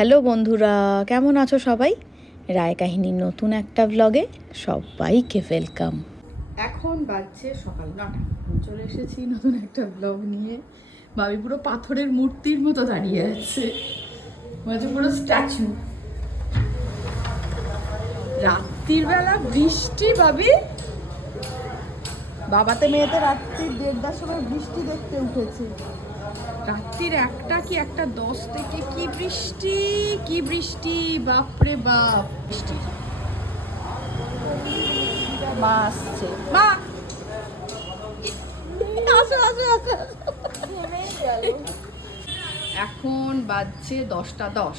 Hello বন্ধুরা, কেমন আছো সবাই? রায় কাহিনীর নতুন একটা ব্লগে সবাইকে ওয়েলকাম। এখন বাজছে সকাল 9টা। চলে এসেছি নতুন একটা ব্লগ নিয়ে। বাবি পুরো পাথরের মূর্তির মতো দাঁড়িয়ে আছে, পুরো স্ট্যাচু। রাত্রির বেলা বৃষ্টি। বাবাতে মেয়েতে রাত্রির 1:30টার সময় বৃষ্টি দেখতে উঠেছে। রাত্রির 1টা কি 1:10 থেকে কি বৃষ্টি, বাপরে বাপ। বৃষ্টি মা আসছে, মা এখন বাজছে 10:10।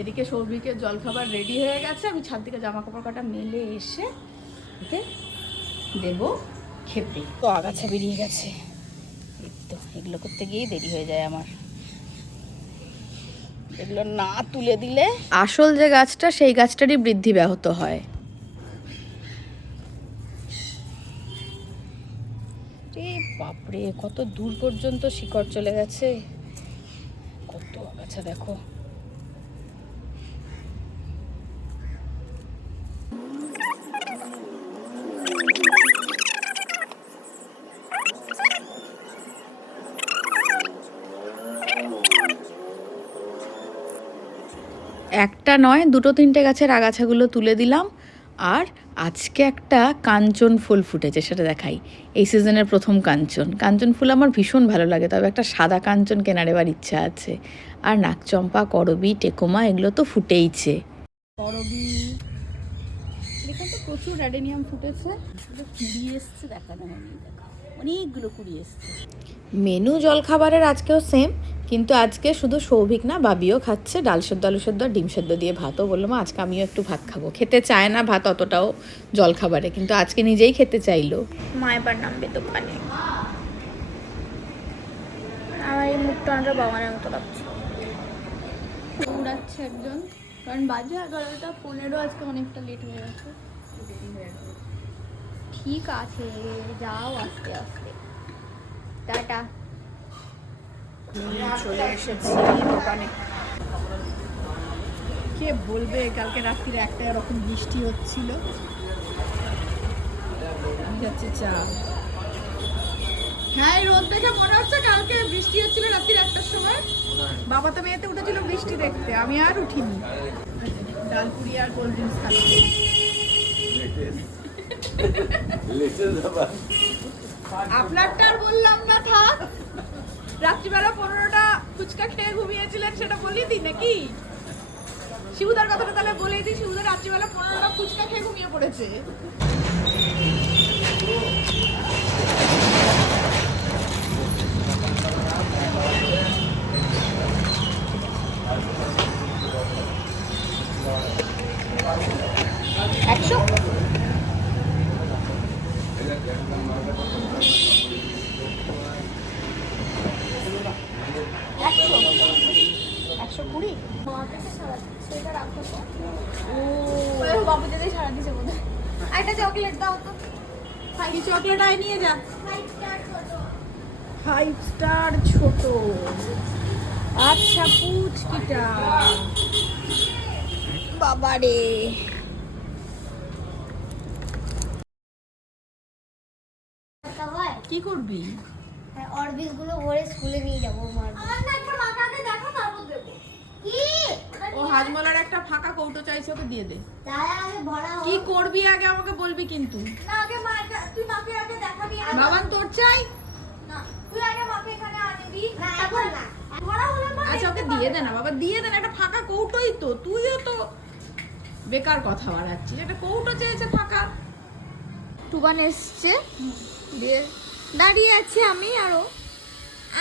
এদিকে সৌভিকের জলখাবার রেডি হয়ে গেছে। আমি ছাদ থেকে জামা কাপড় কাটা মেলে এসে ওকে দেবো খেতে। তো আগাছা বেরিয়ে গেছে, তো এগুলো করতে গিয়েই দেরি হয়ে যায় আমার। এগুলো না তুলে দিলে আসল যে গাছটা সেই গাছটারই বৃদ্ধি ব্যাহত হয়। বাপরে, কত দূর পর্যন্ত শিকড় চলে গেছে, কত আগাছা দেখো। একটা নয়, 2-3টে গাছের আগাছাগুলো তুলে দিলাম। আর আজকে একটা কাঞ্চন ফুল ফুটেছে, সেটা দেখাই। এই সিজনের প্রথম কাঞ্চন ফুল আমার ভীষণ ভালো লাগে, তবে একটা সাদা কাঞ্চন কেনার এবার ইচ্ছা আছে। আর নাকচম্পা, করবি, টেকোমা এগুলো তো ফুটেইছে। করবি, এখানে তো প্রচুর অ্যাডেনিয়াম ফুটেছে, কুড়ি এসছে, দেখানো হয়নি, অনেকগুলো কুড়ি এসছে। মেনু জলখাবারের আজকেও সেম, কিন্তু আজকে শুধু সৌভিক না, বাবিও খাচ্ছে ডাল সেদ্ধ, আলু সেদ্ধ আর ডিম সেদ্ধ দিয়ে ভাতও। বললো মা আজকে আমিও একটু ভাত খাবো। খেতে চায় না ভাত অতটাও জলখাবারে, কিন্তু আজকে নিজেই খেতে চাইলো। মা এবার নামবে দোকানে। আমার এই মুখটা অনেকটা বাবানের মতো লাগছে। উড়াচ্ছে একজন, কারণ বাজে 11:15। আজকে অনেকটা লেট হয়ে গেছে। ঠিক আছে, যাও আস্তে আস্তে। টাটা। চলে এসেছি দোকানে। কে বলবে কালকে রাত্রিরে একটা এরকম বৃষ্টি হচ্ছিল। যাচ্ছে চা। হ্যাঁ, রোদ দেখে মনে হচ্ছে কালকে বৃষ্টি হচ্ছিল রাত্রির 1টার সময়। বাবা তো মেয়েতে উঠেছিল বৃষ্টি দেখতে, আমি আর উঠিনি। ডালপুরি আর কোল্ড ড্রিঙ্কস খাচ্ছি। আপনারটা আর বললাম না, থাক। রাত্রিবেলা 15টা ফুচকা খেয়ে ঘুমিয়েছিলেন, সেটা বলিয়ে দিই নাকি? শিবুদার কথাটা তাহলে বলেই দিই। শিবুদার রাত্রিবেলা 15টা ফুচকা খেয়ে ঘুমিয়ে পড়েছে। একশো কুড়ি। বাবু থেকে সারা দিছে বোধ হয়। একটা চকলেট দাও তো। কি চকলেট আয় নিয়ে যা। 5 স্টার ছোট। আচ্ছা পুচকিটা, বাবারে। কি করবি? অরবিট গুলো ভরে স্কুলে নিয়ে যাবো। আমার না একটা মাথাতে দেখো, তারপর দেবো। কি ও হাজমলার একটা ফাঁকা কৌটো চাইছে, ওকে দিয়ে দে। তাহলে আগে ভরা হোক। কি করবি আগে আমাকে বলবি কিন্তু। না আগে মা, তুই মাকে আগে দেখাবি। বাবান তোর চাই না, তুই আগে মাকে এখানে আনবি। না এখন না, ভরা হলে মা। আচ্ছা ওকে দিয়ে দে না বাবা, দিয়ে দে না। একটা ফাঁকা কৌটোই তো, তুইও তো বেকার কথা বাড়াচ্ছিস। একটা কৌটো চেয়েছে ফাঁকা। টুবান এসছে, দিয়ে দাঁড়িয়ে আছি আমি। আরো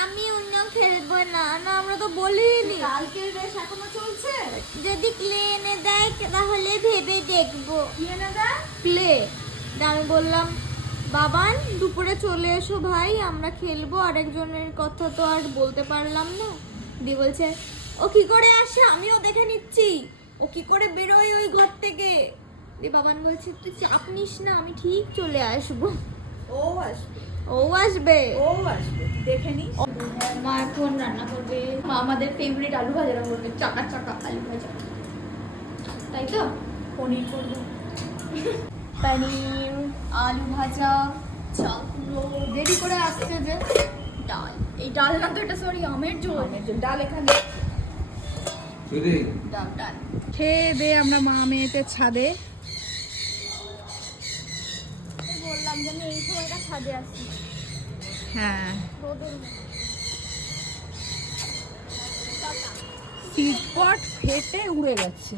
আমি অন্য খেলবো না। না আমরা তো বলিনি। কালকের রেস এখনো চলছে। যদি ক্লে এনে দেয় তাহলে ভেবে দেখবো। কি এনে দেয়? ক্লে। আমি বললাম বাবান দুপুরে চলে এসো ভাই, আমরা খেলবো। আরেকজনের কথা তো আর বলতে পারলাম না। দিয়ে বলছে ও কি করে আসে আমিও দেখে নিচ্ছি, ও কি করে বেরোয় ওই ঘর থেকে। দিয়ে বাবান বলছে তুই চাপ নিস না, আমি ঠিক চলে আসবো। ও আসবে। ও আসবে। ও আসবে, দেখে নি। মা এখন রান্না করবে, মা আমাদের ফেভারিট আলু ভাজা করবে, চাকা চাকা আলু ভাজা, তাই তো? পনির করবো। পনির, আলু ভাজা, চালগুলো দেরি করে আসছে যে। ডাল, এই ডাল না তো, এটা সরি আমের ঝোল। ডাল এখানে ডাল ডাল। খেয়ে দে আমরা মা মেয়েতে ছাদে। বললাম যে আমি এই সময়টা ছাদে আসি, হ্যাঁ, রোদের মধ্যে। সিটপট ফেটে উড়ে গেছে।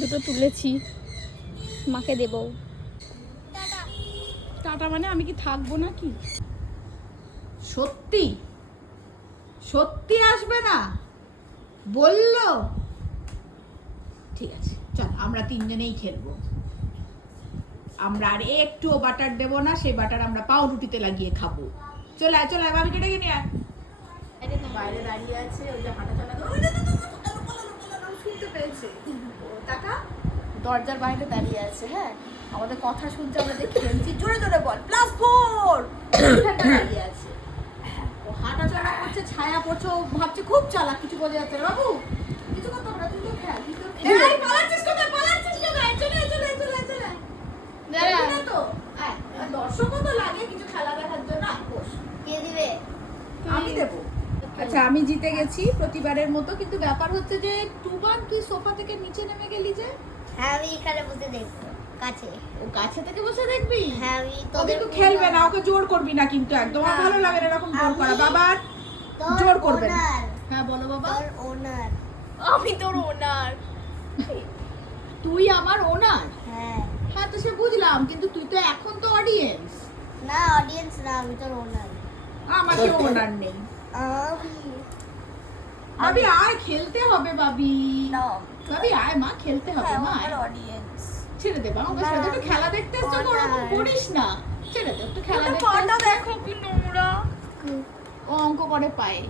দুটো তুলেছি, মাকে দেবো। টাটা মানে আমি কি থাকবো নাকি? সত্যি সত্যি আসবে না বললো? ঠিক আছে, চল আমরা তিনজনেই খেলবো। আমরা আর একটুও বাটার দেবো না, সেই বাটার আমরা পাউরুটিতে লাগিয়ে খাবো। চলে আয়, চলে আয়, বাবিকে ডেকে নিয়ে আয়। বাইরে দাঁড়িয়ে আছে, ওই যে হাঁটাচলা করে, ওই যে, শুনতে পেয়েছে। ও টাকা দরজার বাইরে দাঁড়িয়ে আছে। হ্যাঁ, আমাদের কথা শুনছে, আমরা যে খেলছি, জোরে জোরে বল +4 দাঁড়িয়ে আছে। ও হাঁটাচলা করছে, ছায়া পড়ছে, ও ভাবছে খুব চালাক, কিছু বোঝা যাচ্ছে না। বাবু কিছু কথা আমরা, তুই তো খেল, তুই তো খেল। এই পালাচ্ছিস কোথায়, পালাচ্ছিস কোথায়? চলে আয়, চলে আয়, চলে আয়, চলে আয়। দেখবি না তো? আয়, আর দর্শকও তো লাগে কিছু খেলা দেখার জন্য। আয়, বস। কে দিবে? আমি দেবো। আচ্ছা, আমি জিতে গেছি প্রতিবারের মতো, কিন্তু ব্যাপার হচ্ছে যে টুবান তুই সোফা থেকে নিচে নেমে গেলি যে। হ্যাঁ আমি এখানে বসে দেখবো কাছে। ও কাছে থেকে বসে দেখবি? হ্যাঁ আমি ও কিন্তু খেলবে না, ওকে জোর করবি না কিন্তু একদম। আমার ভালো লাগে না এরকম জোর করা। বাবা জোর করবে না। হ্যাঁ বলো বাবা। তোর ওনার। আমি তোর ওনার। তুই আমার ওনার? হ্যাঁ। হ্যাঁ তো সে বুঝলাম, কিন্তু তুই তো এখন তো অডিয়েন্স। না অডিয়েন্স না, আমি তোর ওনার। আমাকে ওনার নেই। বাবি আয়, খেলতে হবে বাবি। বাবি আয় মা, খেলতে হবে মা। আয়। অডিয়েন্স। ছেড়ে দে বাবা, ওকে ছেড়ে দে, একটু খেলা দেখতে এসছো তো, ওরকম করিস না। ছেড়ে দে, একটু খেলা দেখতে পাটা এসছো। দেখো কি নোংরা। ও অঙ্ক করে পায়ে।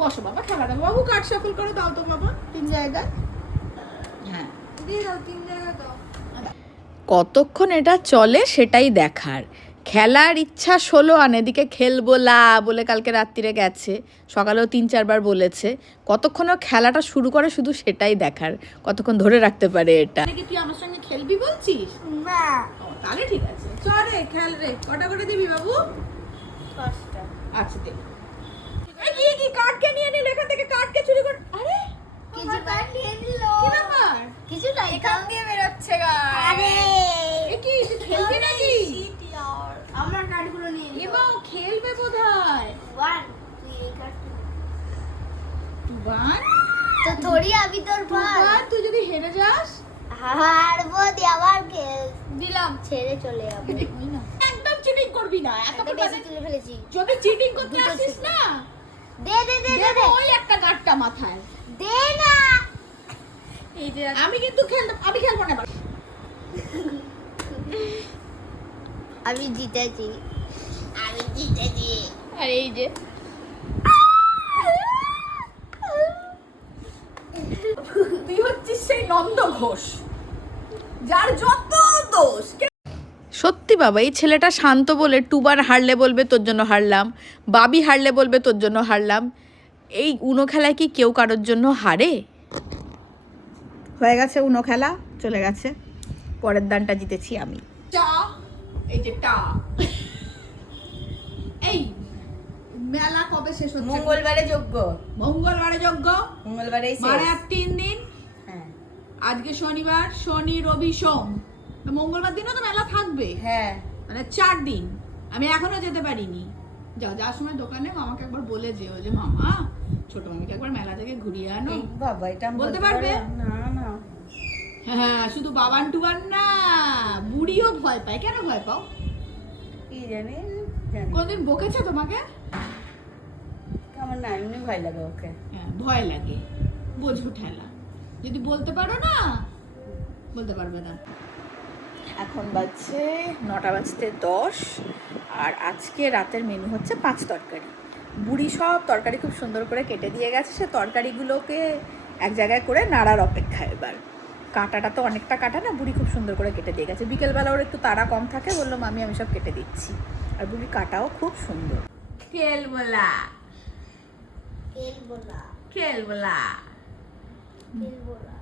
বসো বাবা, খেলা দেখো। বাবু কাঠ শাফল করে দাও তো বাবা, 3 জায়গায়। হ্যাঁ, দিয়ে দাও, 3 জায়গা দাও। কতক্ষণ এটা চলে সেটাই দেখার। খেলার ইচ্ছা 16 আনে, এদিকে খেলবো লা বলে কালকে রাত্রিরে গেছে, সকালেও 3-4 বার বলেছে। কতক্ষণ ও খেলাটা শুরু করে শুধু সেটাই দেখার, কতক্ষণ ধরে রাখতে পারে এটা। তুই আমার সঙ্গে খেলবি বলছিস? না। ও তাহলে ঠিক আছে, চল রে খেল রে। কটা করে দিবি বাবু? 5টা। আচ্ছা দে। এই কি কার্ডকে নিয়ে নিল এখান থেকে, কার্ডকে চুরি করে। আরে কিছু কাট নিয়ে নিল। কি ব্যাপার? কিছু নাই তো। এখান দিয়ে বেরোচ্ছে গাছ। আরে এ কি তুই খেলবি নাকি? আমার কার্ডগুলো নিয়ে নিল। এবার ও খেলবে বোধহয়। ওয়ান তুই এই কার্ড। টুবান, তো থোড়ি আমি তোর পার। টুবান তুই যদি হেরে যাস? হারবো দিয়ে আবার খেল। দিলাম। ছেড়ে চলে যাবো। একদম চিটিং করবি না। একটা এতক্ষণ বেশি বাদে তুলে ফেলেছি। যদি চিটিং করতে দুটো আসিস ছিল। না, দে দে দে দে দেবো দে। ওই একটা গাঁটটা মাথায়। দে না। এই যে আমি কিন্তু আমি খেলবো না এবার। আমি জিতেছি। আমি জিতেছি। আর এই যে তুই হচ্ছিস সেই নন্দ ঘোষ, যার যত দোষ। সত্যি বাবা, এই ছেলেটা শান্ত বলে টুবান হারলে বলবে তোর জন্য হারলাম, বাবি হারলে বলবে তোর জন্য হারলাম। এই উনো খেলায় কি কেউ কারোর জন্য হারে? হয়ে গেছে উনো খেলা, চলে গেছে। পরের দানটা জিতেছি আমি। টা, এই যে টা। এই মেলা কবে শেষ হচ্ছে? মঙ্গলবারে যোগ্য। মঙ্গলবারে যজ্ঞ, মঙ্গলবারে মানে আর 3 দিন। হ্যাঁ আজকে শনিবার, শনি রবি সোম, মঙ্গলবার দিনও তো মেলা থাকবে, হ্যাঁ মানে 4 দিন। আমি এখনো যেতে পারিনি। যাওয়ার সময় দোকানে মামাকে একবার বলে যেও যে মামা ছোট মামিকে একবার মেলা থেকে ঘুরিয়ে আনো। এই বাবা এটা আমি বলতে বলতে পারবে? পারবো না। না না হ্যাঁ, শুধু বাবান টুবান না, বুড়িও ভয় পায়। কেন ভয় পাও? কি জানি জানি কোনদিন বকেছে তোমাকে? আমার না এমনি ভয় লাগে ওকে। হ্যাঁ, ভয় লাগে, বোঝো ঠেলা। যদি বলতে পারো না, বলতে পারবে না। এখন বাজছে 9:10, আর আজকে রাতের মেনু হচ্ছে 5 তরকারি। বুড়ি সব তরকারি খুব সুন্দর করে কেটে দিয়ে গেছে, সে তরকারিগুলোকে এক জায়গায় করে নাড়ার অপেক্ষা। এবার কাটাটা তো অনেকটা কাটা না, বুড়ি খুব সুন্দর করে কেটে দিয়ে গেছে। বিকেলবেলা ওর একটু তাড়া কম থাকে, বললো আমি সব কেটে দিচ্ছি। আর বুড়ি কাটাও খুব সুন্দর। খেলবোলা খেলবোলা খেলবোলা, খেলবোলা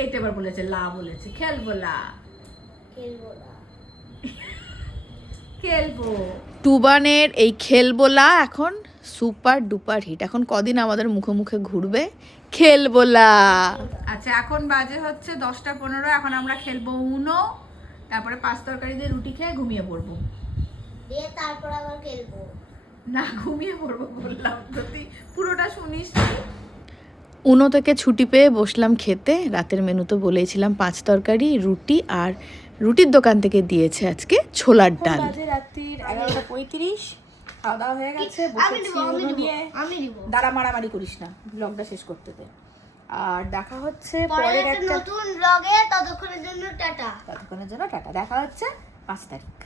এইটা এবার বলেছে, লা বলেছে, খেলবোলা খেলবোলা খেলবো। টুবানের এই খেলবোলা এখন সুপার ডুপার হিট, এখন কদিন আমাদের মুখে মুখে ঘুরবে খেলবোলা। আচ্ছা এখন বাজে হচ্ছে 10:15, এখন আমরা খেলবো উনো, তারপরে 5 তরকারি দিয়ে রুটি খেয়ে ঘুমিয়ে পড়বো। দিয়ে তারপর আবার খেলবো। না ঘুমিয়ে পড়বো বললাম, যদি পুরোটা শুনিস। উনো থেকে ছুটি পেয়ে বসলাম খেতে। রাতের মেনু তো বলেছিলাম 5 তরকারি রুটি, আর রুটির দোকান থেকে দিয়েছে আজকে ছোলার ডাল। বাজে রাত্রির 11:35, খাওয়া দাওয়া হয়ে গেছে, বসেছি উনো নিয়ে। আমি দিব। দাঁড়া, মারামারি করিস না, ব্লগটা শেষ করতে দে। আর দেখা হচ্ছে পরের পরের একটা একটা নতুন ব্লগে, ততক্ষণের জন্য টাটা। ততক্ষণের জন্য টাটা। দেখা হচ্ছে 5 তারিখ।